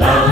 Something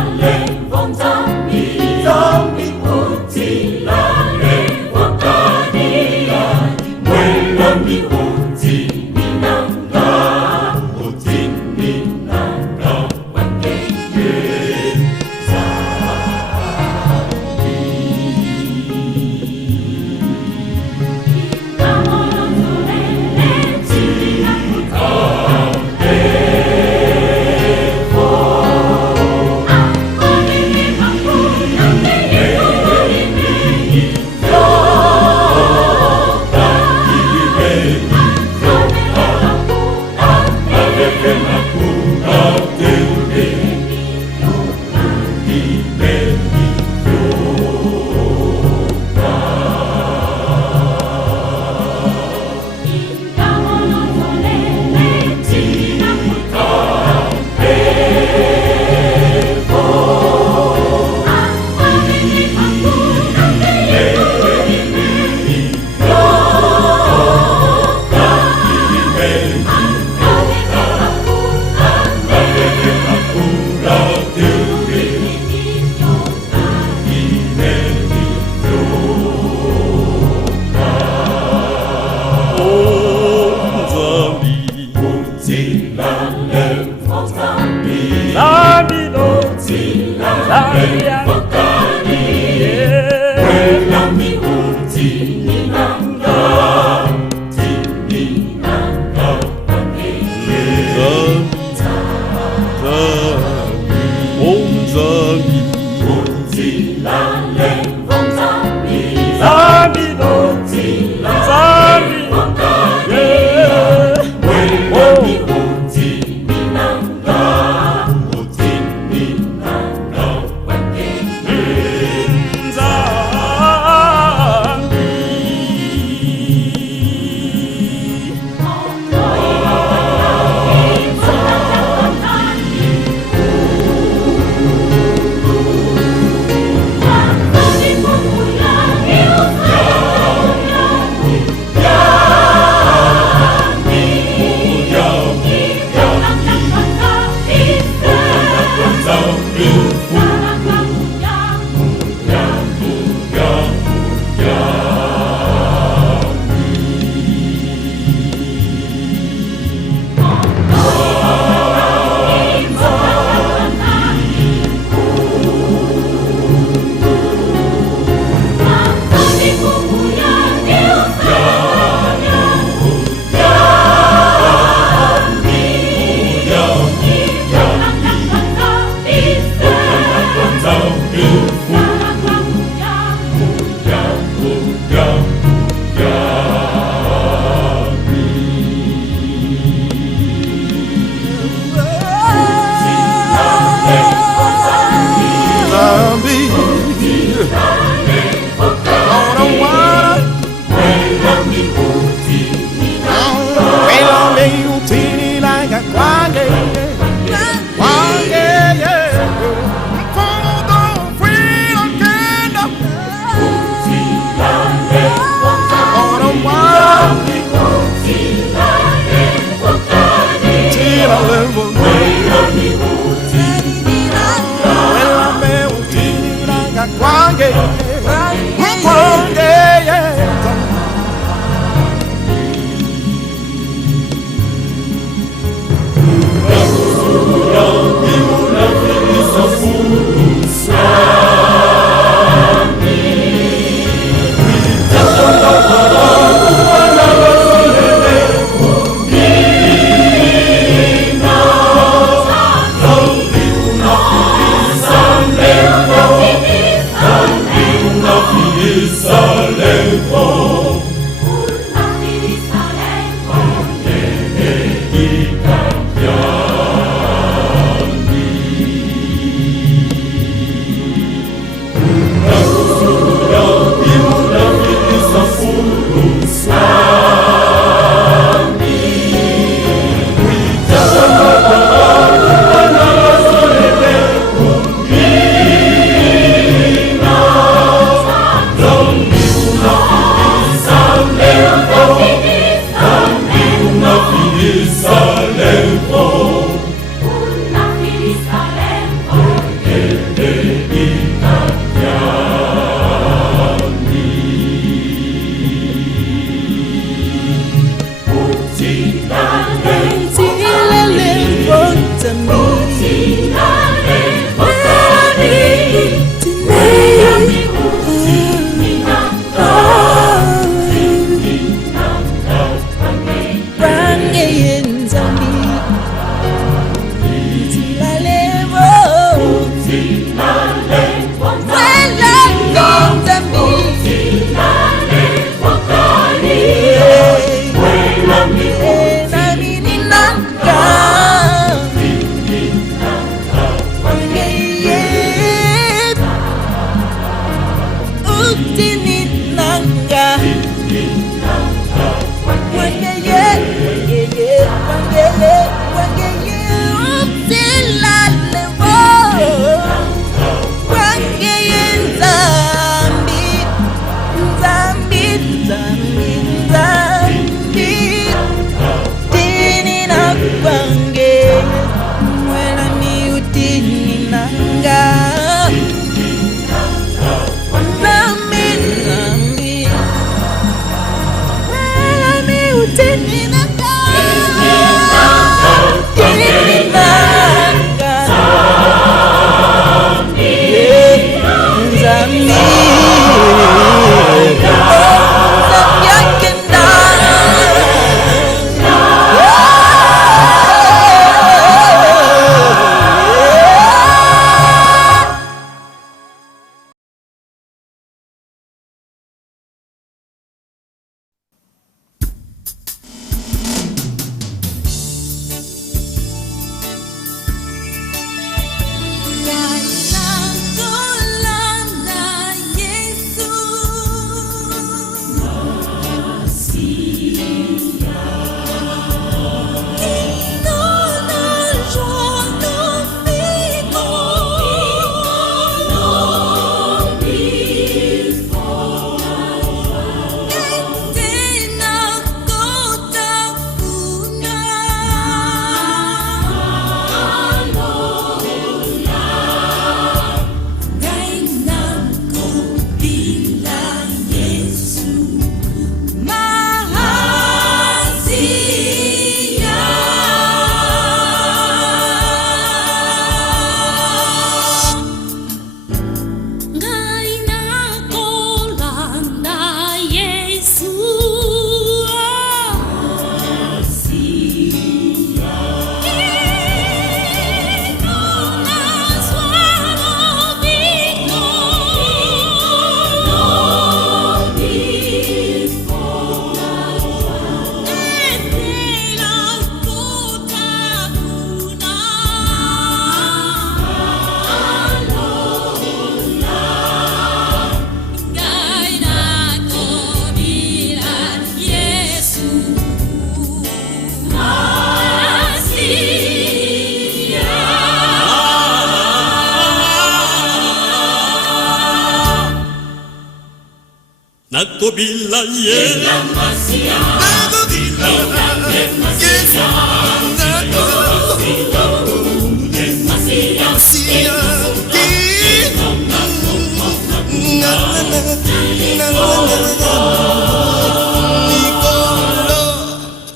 nakobila ye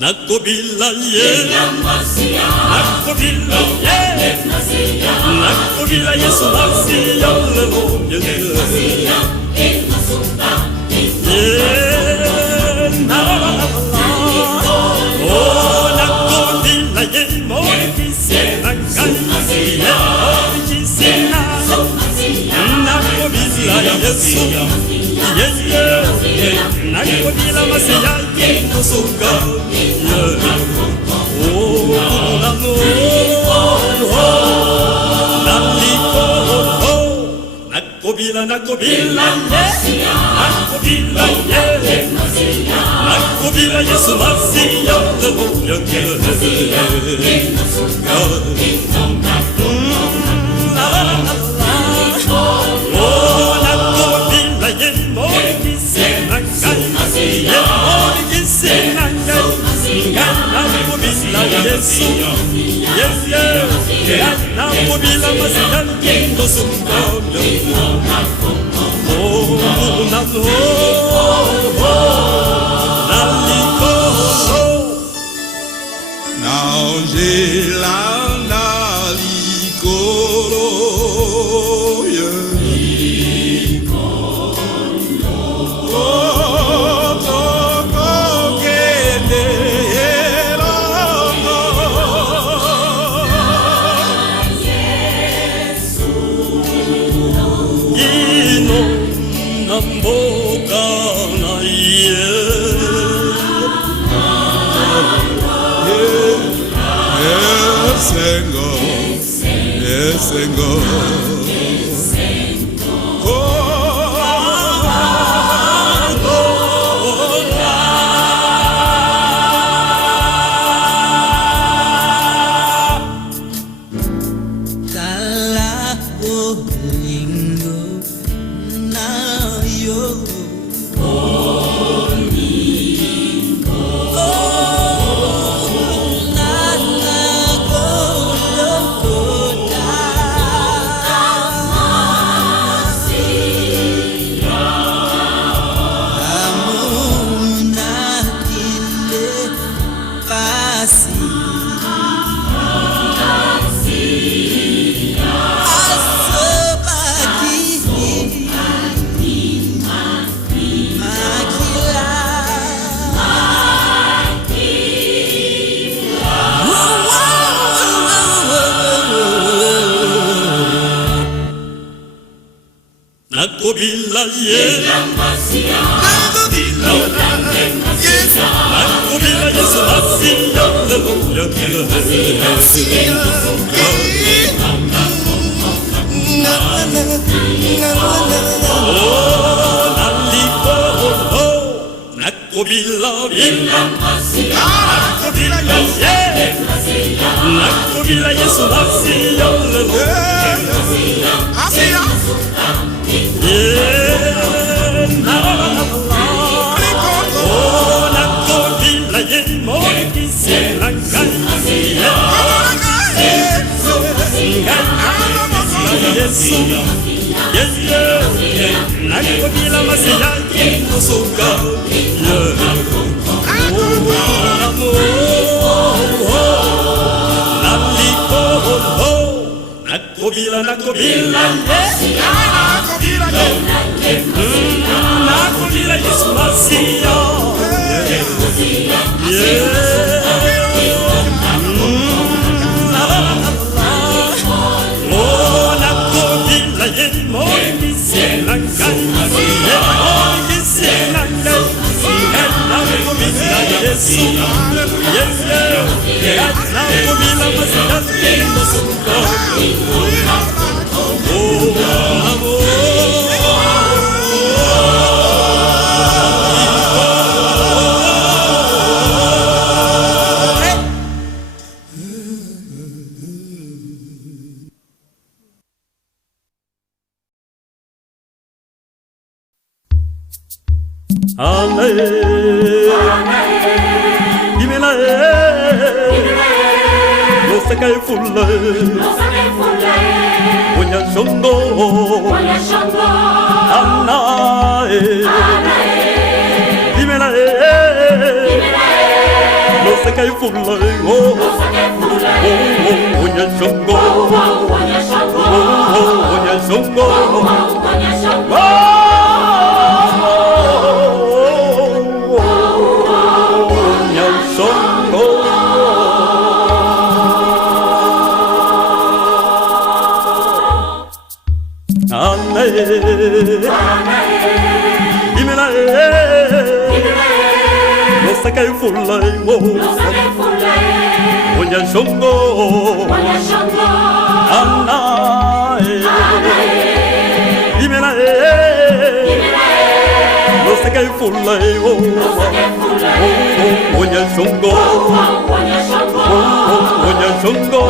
nakobila nakobila ye nakobila Yesu Masiya nakobila ye mokisi nakobila Yesu nakobila Masiya kusuka nakobila Yesu Masiya Now Jelanda Likoro Sengo nakobila ye nakobila Yesu Masiya nakobila Yesu Masiya nakobila ye mokisi Yesu nakobila Masiya kusuka nakobila Yesu Masiya nakobila ye mokisi Yesu nakobila Masiya kusuka Anae Imenae Lo sakai fulae Wonya shongo Anae Imenae Lo sakai fulae Wonya shongo Wonya shongo Imenae Lo sakai fulae Wonya shongo Anae Imenae Lo sakai fulae Wonya shongo Wonya shongo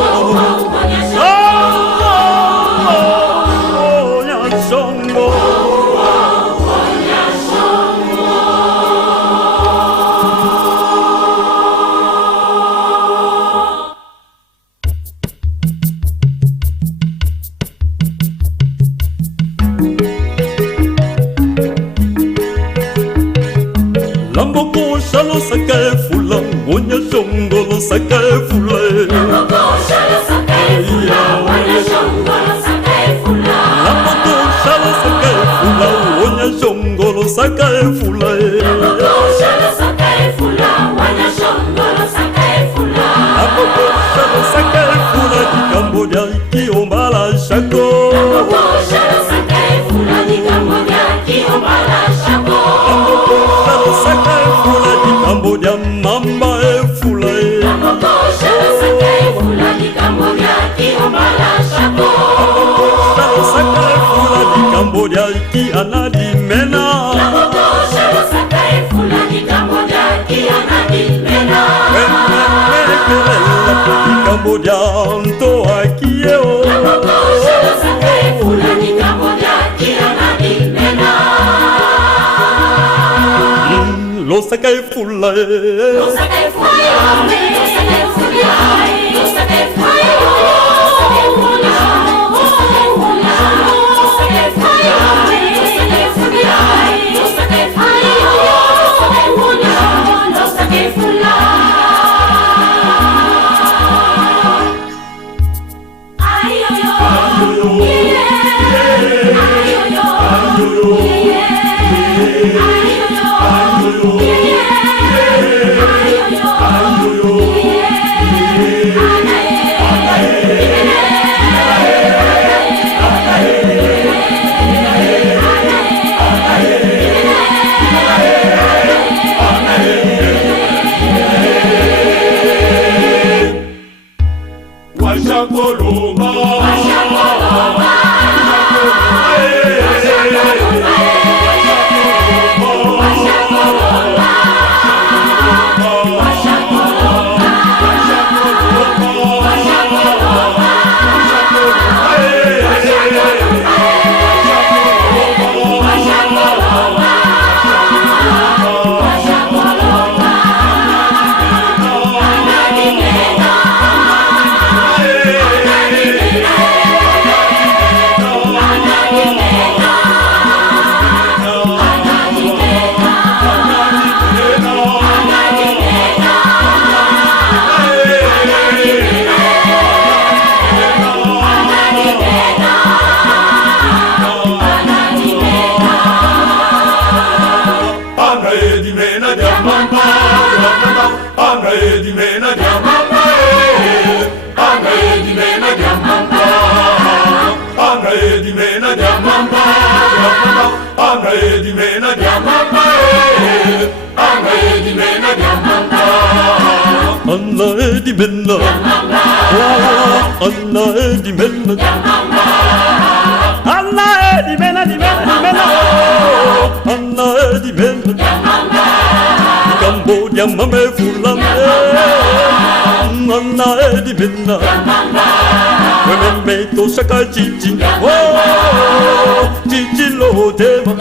Lamboko shalo sakai fula, wonya shongo lo sakai fula. Lamboko shalo sakai fula, wonya shongo lo sakai fula. Lamboko shalo sakai fula, wonya shongo lo sakai fula. Lamboko shalo sakai fula, wonya shongo lo sakai fula. Lamboko shalo sakai fula, di Cambodia iki ombala shako. Lamboko shalo sakai fula, di Cambodia iki ombala shako. Lamboko shalo sakai fula, di Cambodia mamba e fula. Lamboko shalo sakai fula, di Cambodia iki ombala shako. Lamboko shalo sakai fula, di Cambodia iki anadi mena. Lamboko shalo sakai fula, di Cambodia iki anadi mena. Di Cambodia nto akieo. Lamboko shalo sakai fula, di Cambodia iki anadi mena. Lo sakai fula, lo sakai fula, lo sakai fula, lo sakai fula, lo sakai fula, lo sakai fula, lo sakai fula, lo sakai fula, lo sakai fula. Ayoyo, ayoyo, Anna di menna, oh Anna di menna, Anna di menna, di menna, oh Anna di menna, di Cambodia mame fulam, Anna di menna, me to sakai chichi, oh chichi lo tema,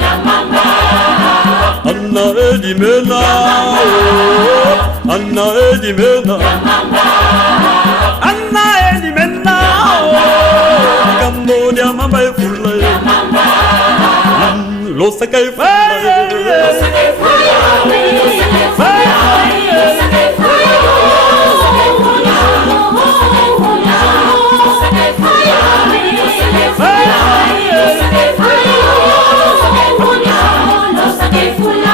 Anna Anna Edimena, Anna Edimena, Anna Edimena, Cambodia mamba e fulla, lo sakai fulla, lo sakai fulla, lo sakai fulla, lo sakai fulla, lo sakai fulla, lo sakai fulla.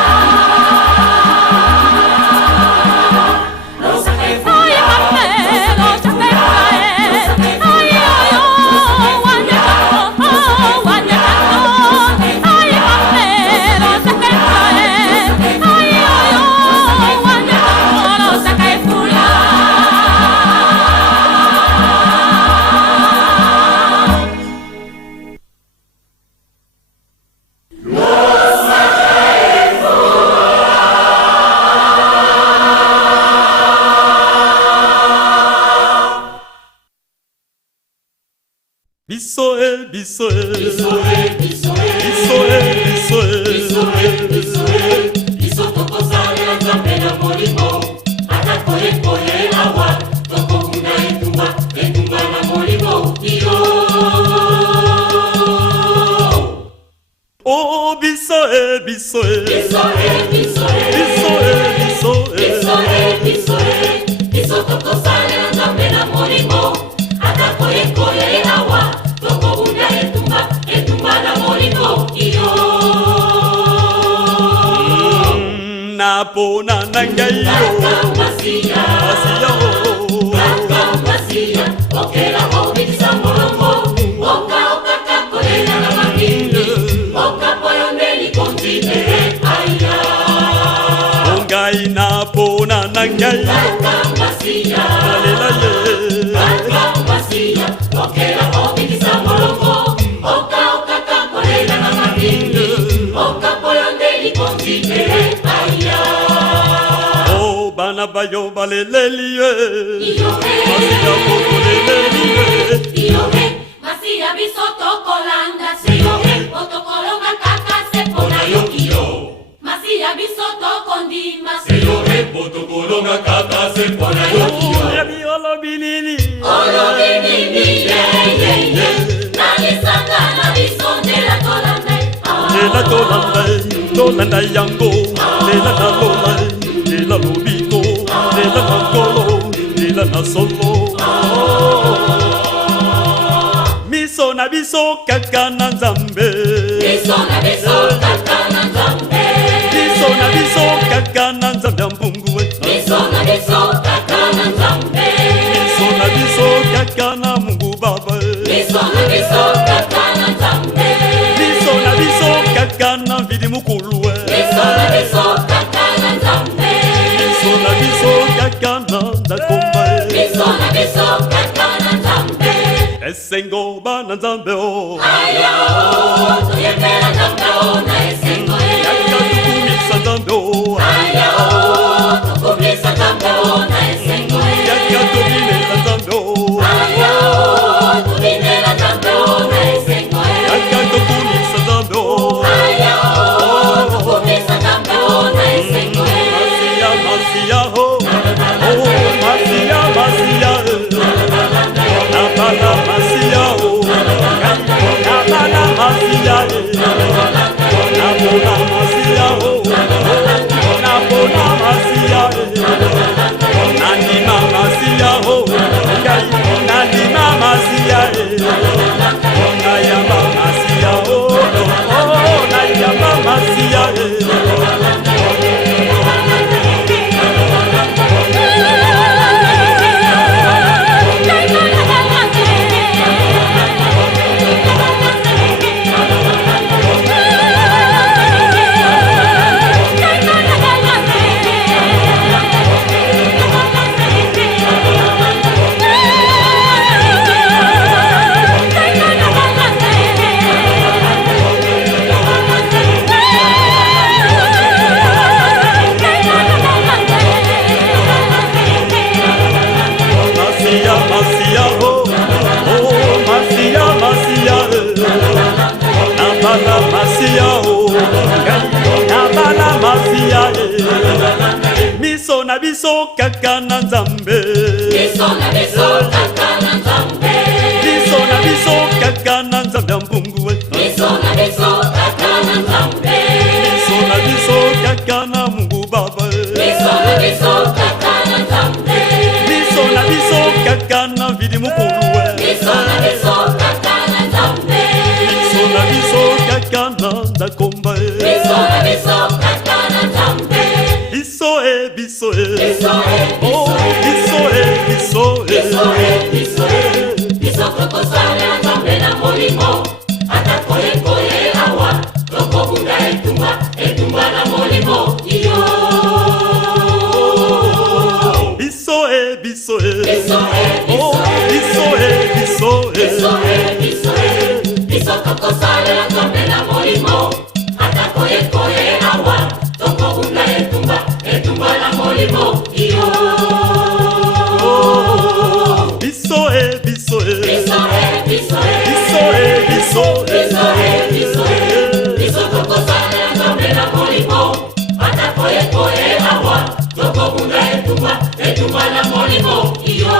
Bisoe, bisoe, bisoe, bisoe, bisoe, bisoe, bisoe, bisoe, toko sale nzambe na molimo, ata koye koye awa, toko kuna etumba na molimo, iyo. Oh bisoe, bisoe, bisoe, bisoe, bisoe, bisoe, bisoe, bisoe, bisoe, toko sale nzambe na molimo, ata koye koye awa. Napona nangayo Masia Masia okela obisa molongo oka kakolela na makindi oka poyondeli kontine aya ongai napona nangayo Masia lela ye Masia okela obisa molongo oka kakolela na makindi oka poyondeli kontine bana bayo balelelie Masia bokolelelie Iyohe Masia bisoto kolanda Siyohe otokolonga kaka sepona yokiyo Masia bisoto kondima Siyohe otokolonga kaka sepona yokiyo Yabi olo binini ye Nani sanga na bisonde la tolanda Lela tolanda yango Lela na lola Lela lobiko Lela na kolo Lela na solo Miso na biso kaka na nzambe Miso na biso kaka na nzambe Miso na biso kaka na nzambe mbungu Miso na biso kaka na nzambe Miso na biso kaka na mungu baba Miso na biso kaka na nzambe Miso na biso kaka na vidi mukulu Miso na biso kaka na nzambe Miso na biso kaka na ndakomba Miso na biso kaka na nzambe Esengo ba na nzambe o Aya o tuyembela nzambe o na esengo e Yaka tukumisa nzambe o Aya o tukumisa nzambe o na esengo e Yaka tubinela nzambe o Aya o tubinela nzambe o na esengo e Yaka tukumisa nzambe o Aya o tukumisa nzambe o na esengo e Masia Masia ho Oh Masia Masia Napana Masia ho Napana Masia Napona Masia ho Napona Masia Nanima Masia ho Nanima Masia Nayama Masia ho Nayama Masia biso kaka na Nzambe. Biso na biso kaka na Nzambe. Biso na biso kaka na Nzambe ya mbungu. Biso na biso kaka na Nzambe. Biso na biso kaka na Mungu Baba. Biso na biso kaka na Nzambe. Biso na biso kaka na vidi mukulu. Biso na biso kaka na Nzambe. Biso na biso kaka na ndakomba. Biso na biso kaka na Nzambe. Biso biso Biso oh biso biso biso biso biso tokosala Nzambe na molimo. Ata koye koye awa tokobunda etumba na molimo iyo. Biso biso Biso oh biso biso biso biso biso tokosala Nzambe na molimo. Ata koye koye awa tokobunda etumba na molimo iyo. Biso biso Biso biso biso biso biso biso tokosala Nzambe na molimo. Ata koye koye awa tokobunda etumba na molimo iyo.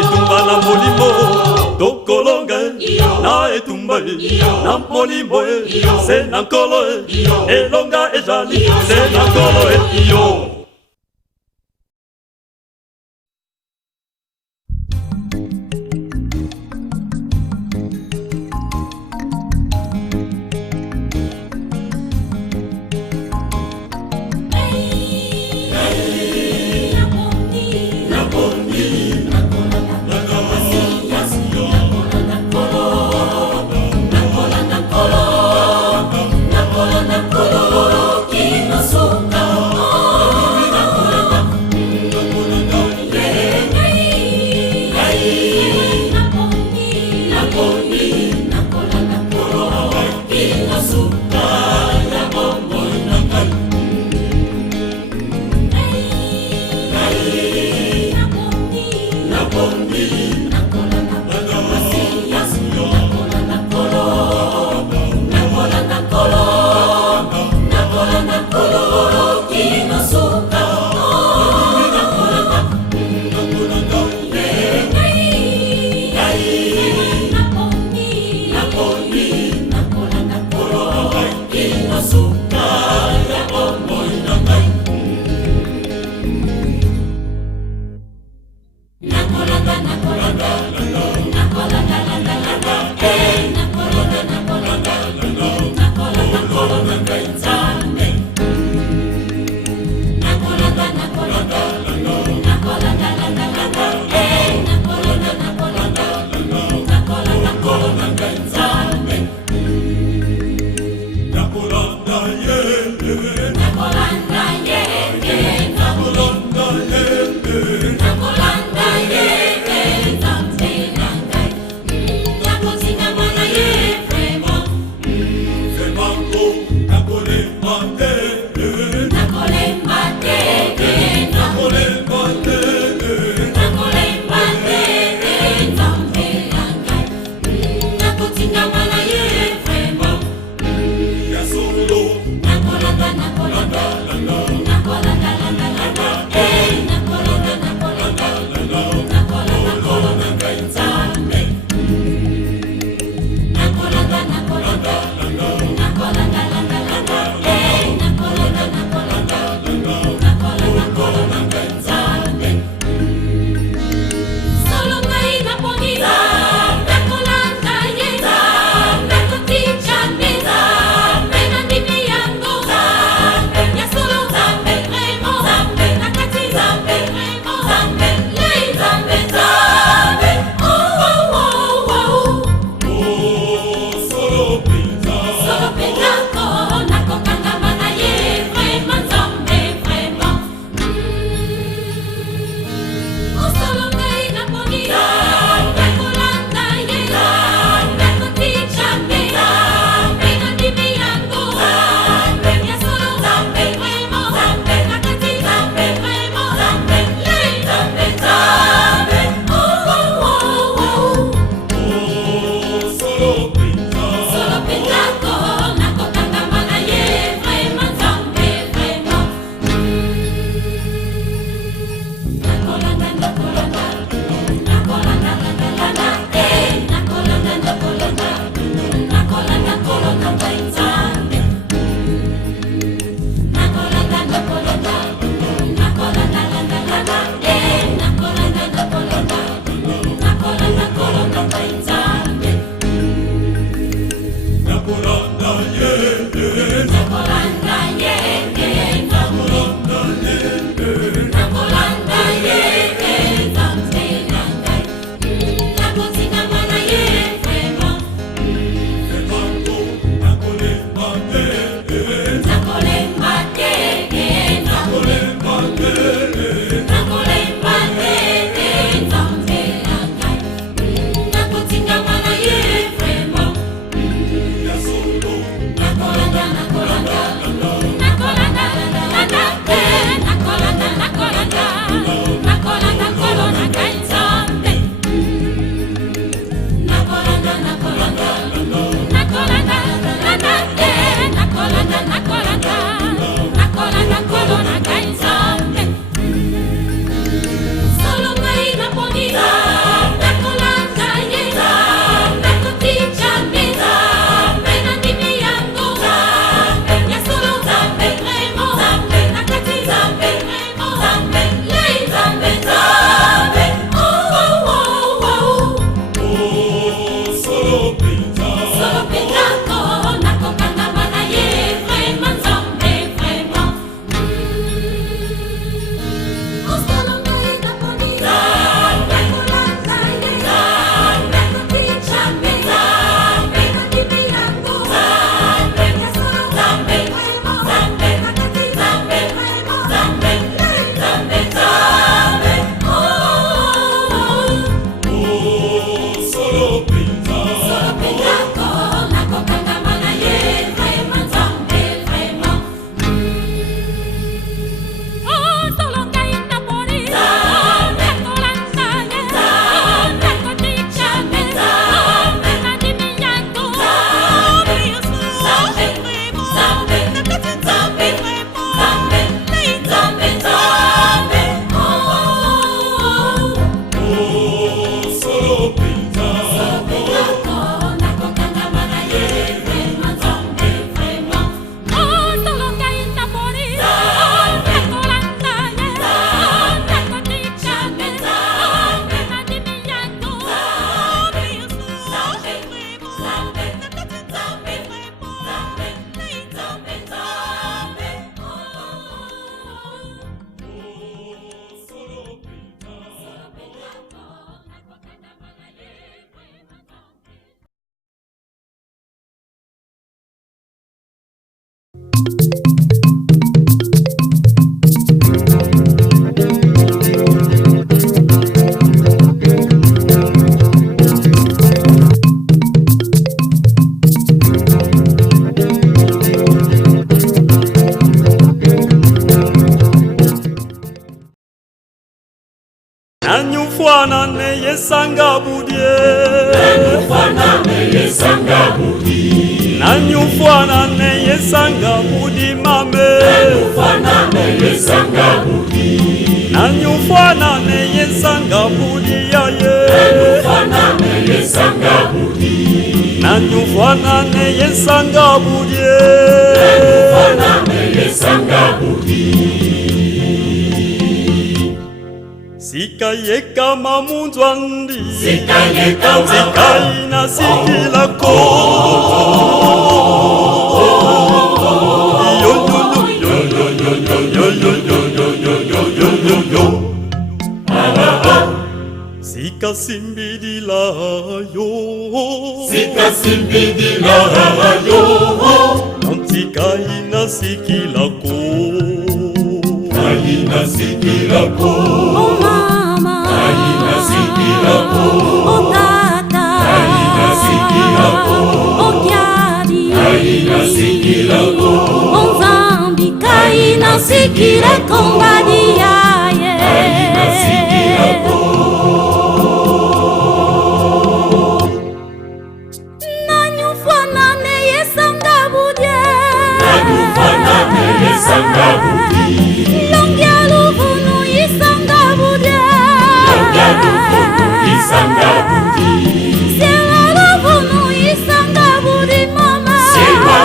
etumba na molimo tokolonga na etumba na molimo se na nkolo elonga ejali se na nkolo iyo. Nanyufanane yesanga budye, nanyufanane yesanga budi, nanyufanane yesanga budi mame, nanyufanane yesanga budi, nanyufanane yesanga budi yaye, nanyufanane yesanga budi, nanyufanane yesanga budye, nanyufanane yesanga budi. Sikayeka mamunzwandi, Sikayeka sikaina sikilako. Yo yo yo yo yo yo yo yo yo yo yo yo yo yo. Sika simbidila yo, Sika simbidila yo, sikaina sikilako. Kaina sikilako. Oh mama, Kaina sikilako. oh tata, Kaina sikilako. oh kiadi, Kaina sikilako. oh zambi, kaina sikilako badia ye. Kaina sikilako. Nanyufanane yesanga budye, Nanyufanane yesanga budi, longia luvunu yesanga budye, longia luvunu yesanga budi, sela luvunu yesanga budi mama, sela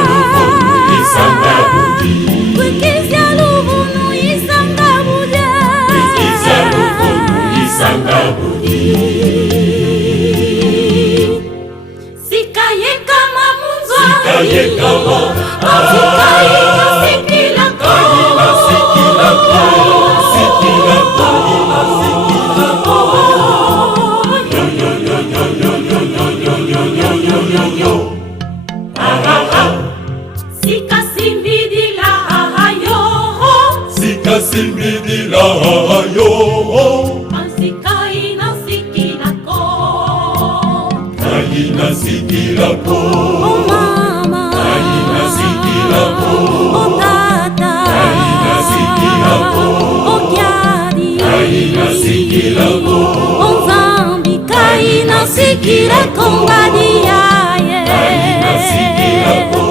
yekamo Kaina sikilako sikilako sikilako yo yo yo yo yo yo yo yo yo yo yo yo Sikasimbidila ayo sikasimbidila ayo Kaina sikilako Kaina sikilako Oh mama, Kaina sikilako oh tata, Kaina sikilako oh kiadi, Kaina sikilako oh Zambi, Kaina sikilako badia ye. Kaina sikilako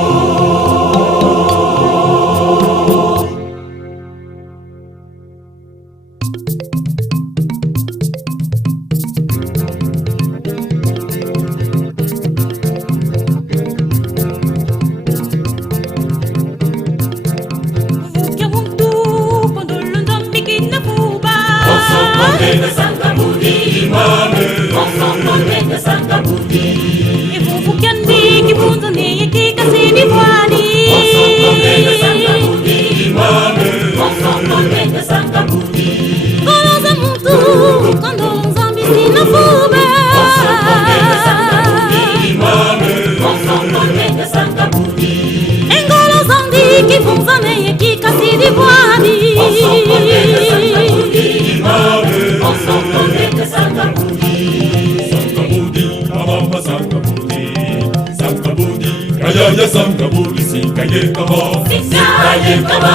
Kaya sangabudi sikaye kama Sikaye kama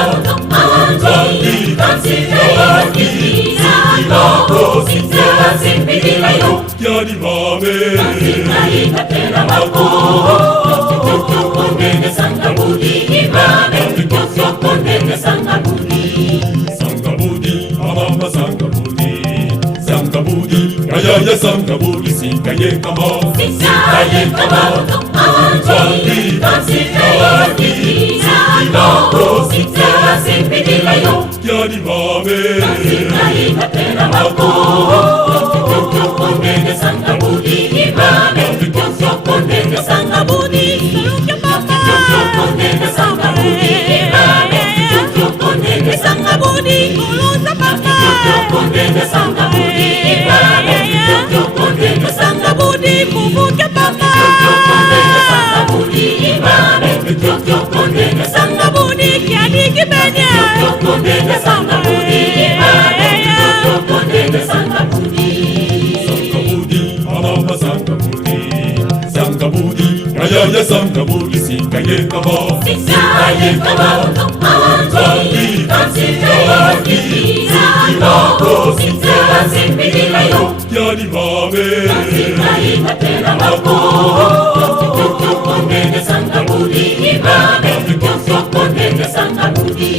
Anji Kansikaye Sikilako Sikasimbidila Kiani mame Sikaye katera wako Yokyo kondene sangabudi Imame Yokyo kondene sangabudi Sangabudi amama sangabudi Sangabudi kaya sangabudi sikaye kama Sikaye kama Anji Kansikaye Sikilako Sikasimbidila Kiani mame Sikaye katera wako Yokyo kondene sangabudi Imame Yokyo kondene sangabudi Yokyo kondene sangabudi Imame Yokyo kondene sangabudi Kolosa papa Yokyo kondene sangabudi Imame Yokyo kondene sangabudi Kubuke papa Yokyo kondene sangabudi Imame Yokyo kondene sangabudi Kiadi kibenya Yokyo kondene sangabudi Imame Yokyo kondene sangabudi Sangabudi amama sangabudi Sangabudi kaya sangabudi sikaye kama Sikaye kama Anji Kansikaye Sikilako Sikasimbidila Kiani mame Sikaye katera wako Yokyo kondene sangabudi Imame Yokyo kondene sangabudi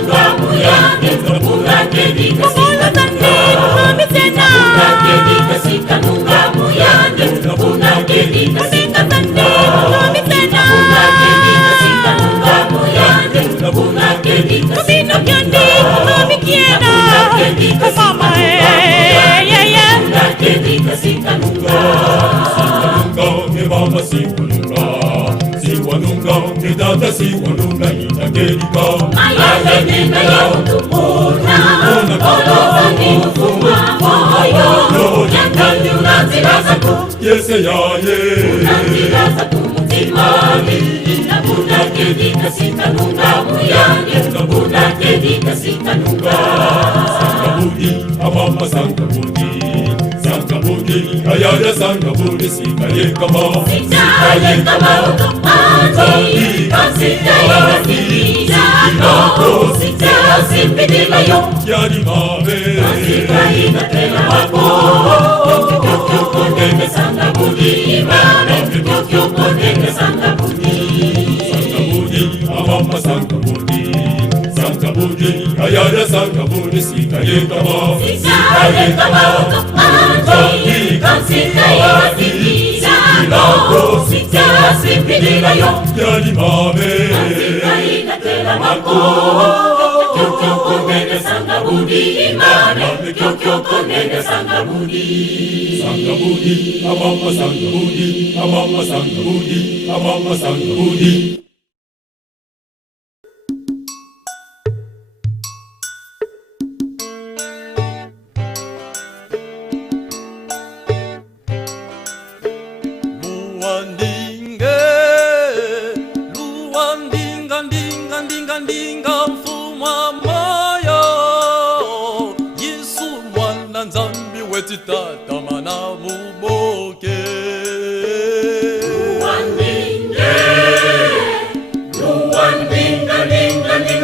Kubuke Siwanunga itagerika Mayale nime ya utupuna Oloza ni mfuma moyo Yakani unaziraza tu Yese yaye Unaziraza tu mutimani Inabuna kedika sitanunga muyane Inabuna kedika sitanunga Sangabudi, amama sangabudi Sangabudi, ayaya sangabudi Sikaye kama Sikaye kama utupaji Sikaye wasilisha no Sikaye simpidila yo Yari mawe Sikaye katela wako Kyokyo kondenge sangabudi Imane Kyokyo kondenge sangabudi Sangabudi, amama sangabudi Sangabudi, ayaya sangabudi Sikaye kama Sikaye kama utupaji Sikaye wasilisha no Sikaye simpidila yo Yari mawe Sikaye katela wako Kyokyo kondenge sangabudi Imane Kyokyo kondenge sangabudi Sangabudi, amama sangabudi Amama sangabudi, amama sangabudi Ndinga mfumwa moyo Yesu mwana nzambi wetitata mana muboke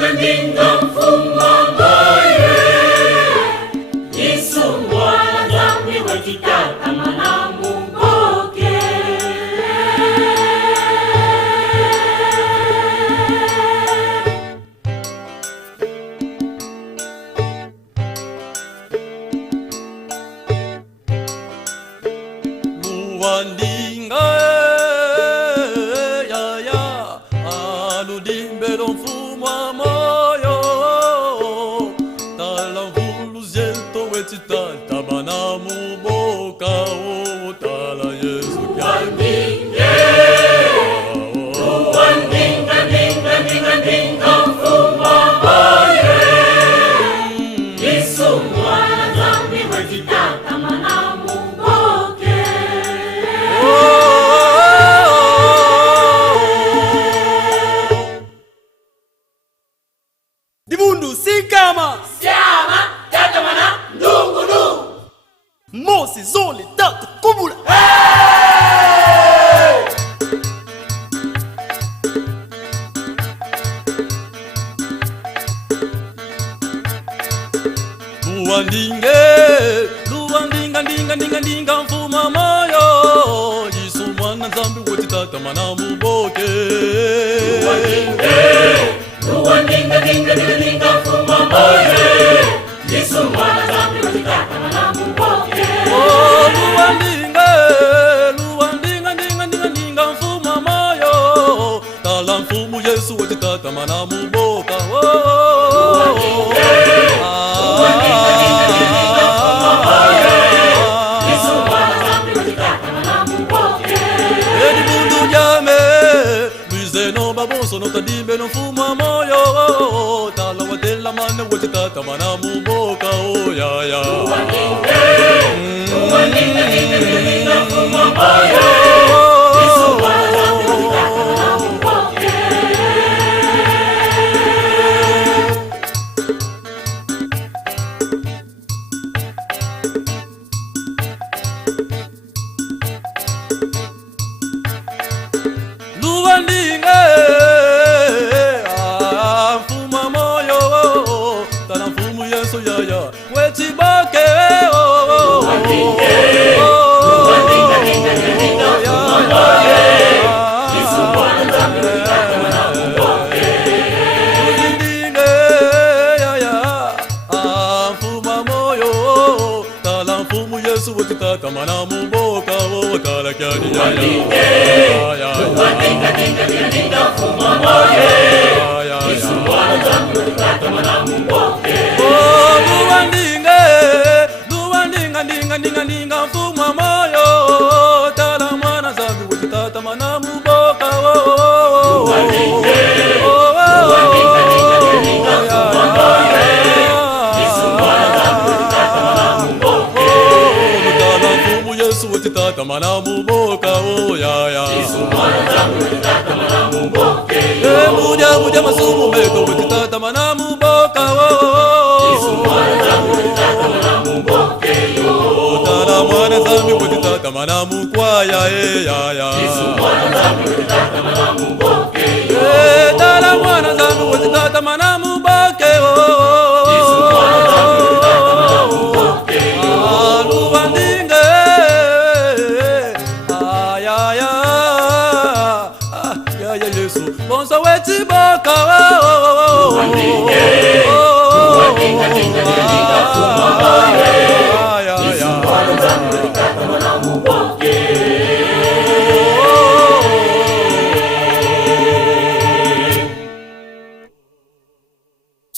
Ndinga mfumwa moyo Yesu mwana nzambi wetitata mana muboke Luandinga ya ya aludimbelo mfumwa moyo talamvulu ziento wetitata mana muboka o tala Yesu Ndinga mfumwa moyo Yesu mwana nzambi wetitata mana muboke Dimundu sikama Siama tata mana ndungulu Mosi zoli tata kubula Luandinga mfuma moyo Yesu mwana nzambi wetitata mana muboke Ndinga mfumwa moyo Yesu mwana nzambi wetitata mana muboke Luandinga mfuma moyo tala mfumu Yesu wetitata mana muboka Babonso no tadimbe no fuma moyo tala watela mane wetitata mana muboka o ya ya Ndinga mfumwa moyo Yesu mwana nzambi wetitata mana muboke Luandinga mfuma moyo tala mfumu Yesu ya ya wetiboke tata mana muboka wo tala kyani ya ya Tuwatinga tinga tinga fuma moye Isumwana zangu tata mana muboke Duwandinga ndinga ndinga fuma moyo tala mwana zangu tata mana muboka wo Tuwatinga tinga fuma moye Isumwana zangu tata mana muboke tala fumu Yesu tata mana muboka wo ya Isumwana zangu tata mana muboke muja masumu meko tata mana muboka wo Isumwana zangu tata mana muboke tala mwana zambi tata mana mukwaya ya Isumwana zangu tata mana muboke tala mwana zambi tata mana muboke Isumwana zangu tata mana muboke Luwandinga ya Yesu bonsa weti boka Luwandinga tinga tinga fuma moye Isumwana zangu tata mana muboke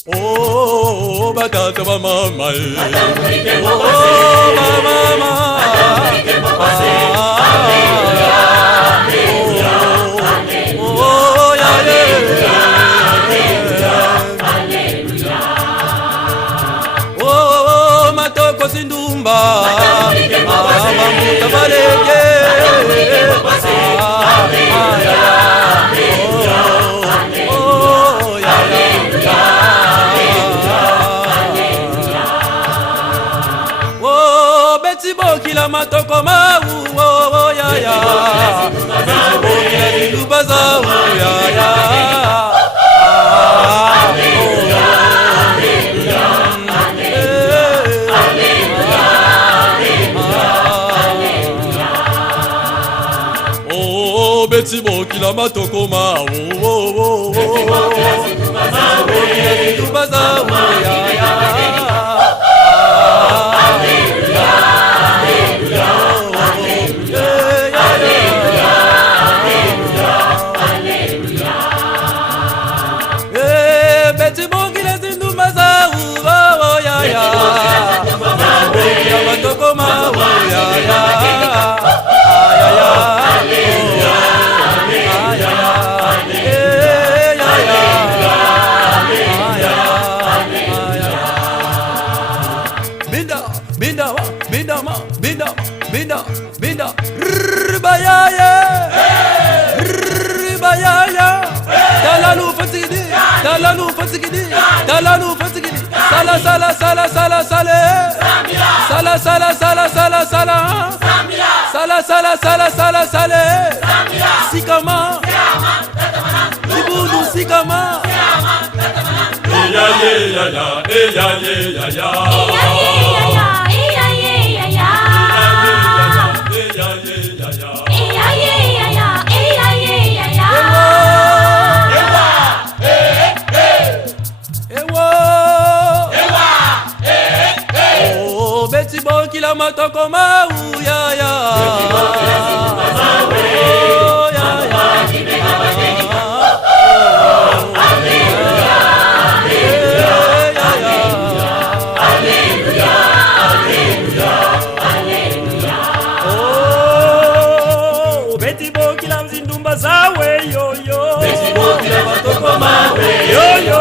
Oh, batata ba mama Atambulike oh mabase mama Atambulike mabase oh ya oh matoko sindumba Atambulike mabase mamuta baleke Atambulike mabase oh ya oh beti bokila matoko mau oh ya beti bokila zinduba zau ya oh beti bokila matoko mau oh beti bokila zinduba zau ya beti bokila zinduba zau oh ya bokila matoko mau ya Binda ribayaya talalu fatigidi sala sikama Ibudu sikama beti bokila matoko mau ya beti bokila mzindumba zawe yo beti bokila matoko mawe yo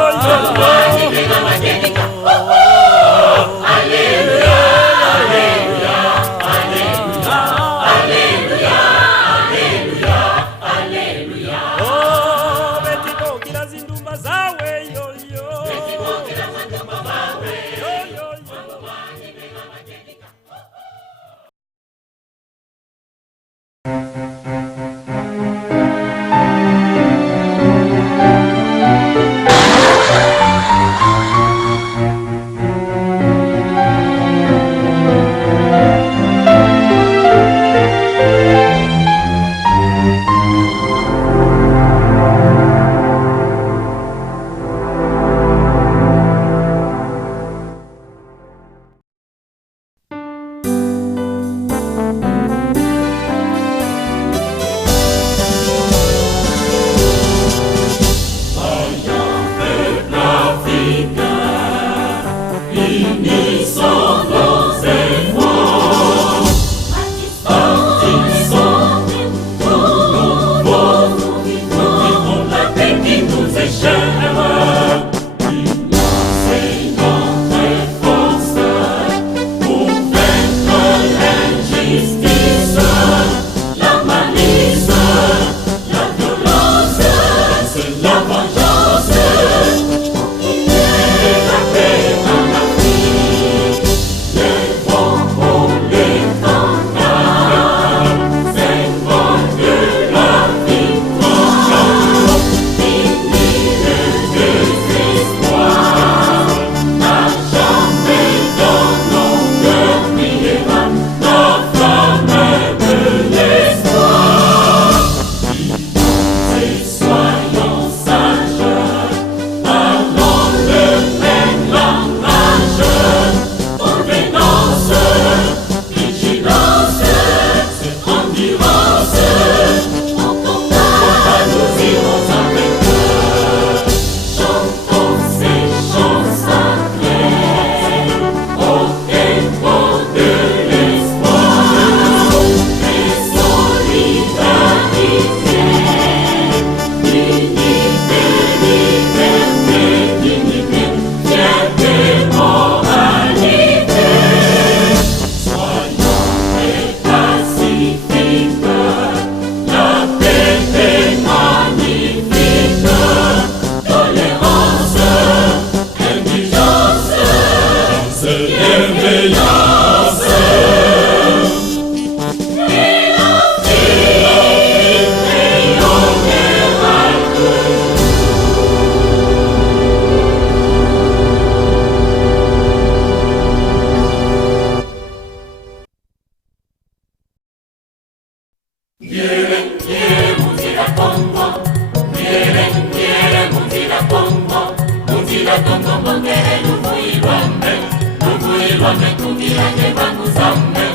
metungilange bangu zame,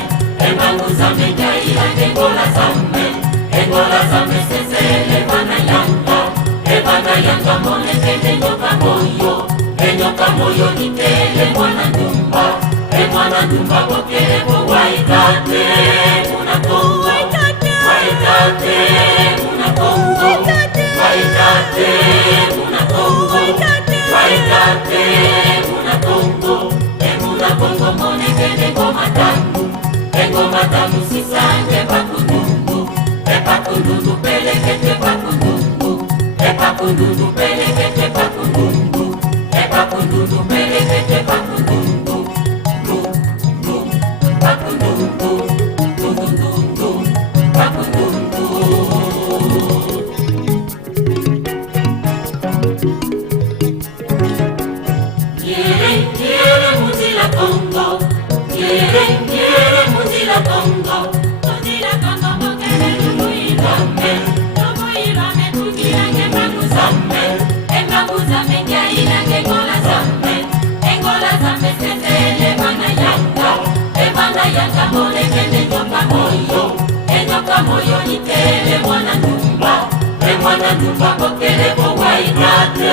bangu zame jailange ngola zame, ngola zame sesele bana yanga mone kende nyoka moyo nitele mwana ndumba, mwana ndumba bokele bo waitate muna kongo, waitate muna kongo, waitate muna kongo, waitate muna kongo, muna kongo mone kende ngoma tamu sisanje pakundundu, pakundundu pelekete pakundundu, pakundundu pelekete pakundundu, pakundundu pelekete pakundundu, pakundundu, pakundundu. Quiere muzila Congo, quiere muzila Congo, muzila Congo bokele lubuirame, tugilange baguzame, baguzame jailange ngola zame sesele bana yanga mole kende nyoka moyo nitele mwana ndumba bokele bo waitate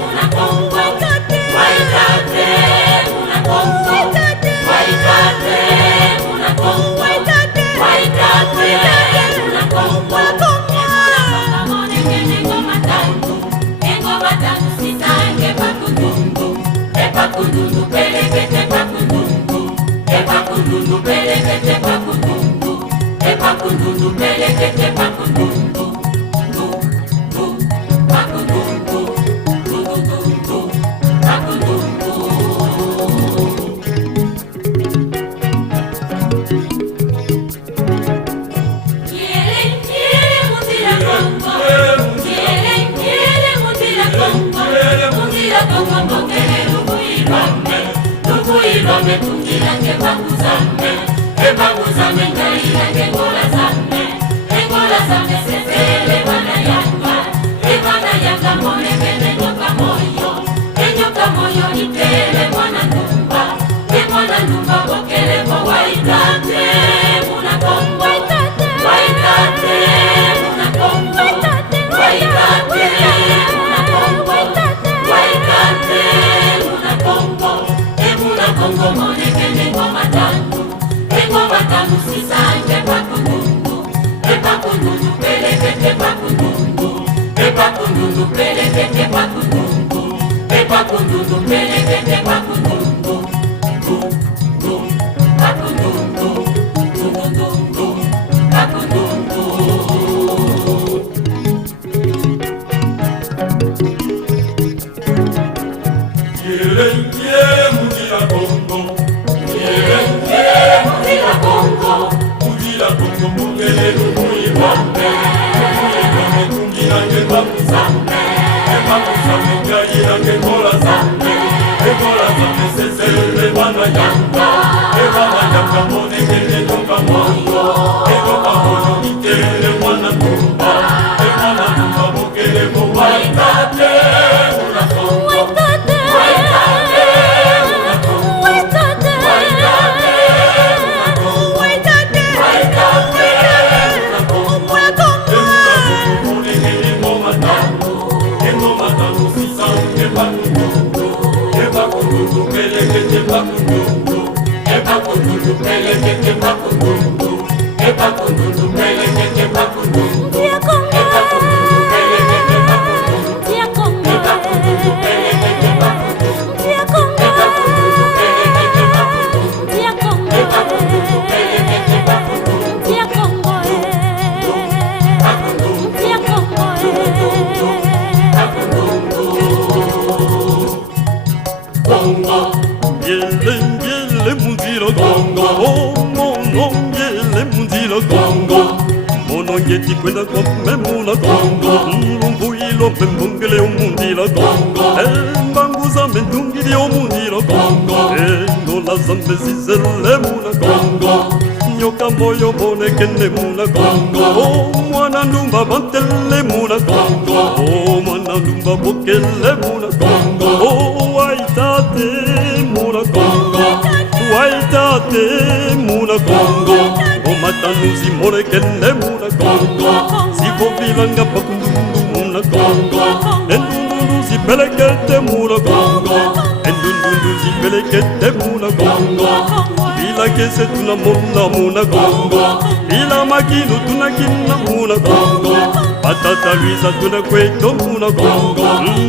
muna kongo, waitate muna kongo, waitate muna kongo, waitate muna kongo, mone kende ngoma tamu sitange pakundundu, pakundundu pelekete pakundundu, pakundundu pelekete pakundundu, pakundundu pelekete pakundundu, pakundundu, pakundundu. Quiere muzila Congo, quiere muzila Congo, muzila Congo bokele lubuirame, tungilange baguzame, baguzame jailange ngola zame sesele bana yanga mone kende nyoka moyo nitele mwana ndumba bokele bo waitate muna kongo, waitate muna kongo, waitate muna kongo, waitate muna kongo, muna kongo mone kende ngoma tamu sisanje pakundundu, pakundundu pelekete pakundundu, pakundundu pelekete pakundundu, pakundundu pelekete pakundundu, pakundundu, pakundundu. Quiere muzila Congo, quiere muzila Congo, muzila Congo bokele lubuirame, tungilange baguzame, baguzame jailange ngola zame sesele bana yanga mone kende nyoka moyo nitele mwana ndumba bokele bo waitate muna kongo, waitate muna kongo, waitate muna kongo, waitate muna kongo, mone kende ngoma tamu sisanje pakundundu, pakundundu pelekete pakundundu, pakundundu pelekete pakundundu, pakundundu pelekete pakundundu, pakundundu pelekete pakundundu, pakundundu pelekete pakundundu, pakundundu pelekete pakundundu, pakundundu pelekete Congo, yele muzila Congo, mono yele muzila Congo, mono yeti kwenda kwa memuna Congo, lumbuilo mbongele umundila Congo, mbanguza mentungili umundila Congo, ngola zambe zizele muna Congo, nyoka moyo mone kende muna Congo, mwana ndumba bantele muna Congo, mwana ndumba bokele muna Congo, waitate muna Congo, te muna Congo Omatanuzi more kende muna Congo Sifo vilanga pakundundu muna Congo Endundu zipelekete muna Congo Endundu zipelekete muna Congo Bila kese tunamona muna Congo Bila makinu tunakina muna Congo Patata Luisa tunakweto muna Congo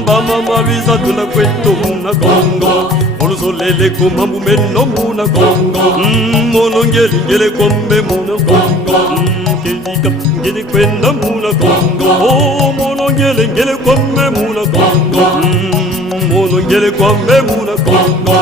Mama Luisa tunakweto muna Congo Olusolele kumambu meno muna Congo Mono ngele kombe muna Congo Kedika ngele kwenda muna Congo Oh mono ngele kombe muna Congo Mono ngele kombe muna Congo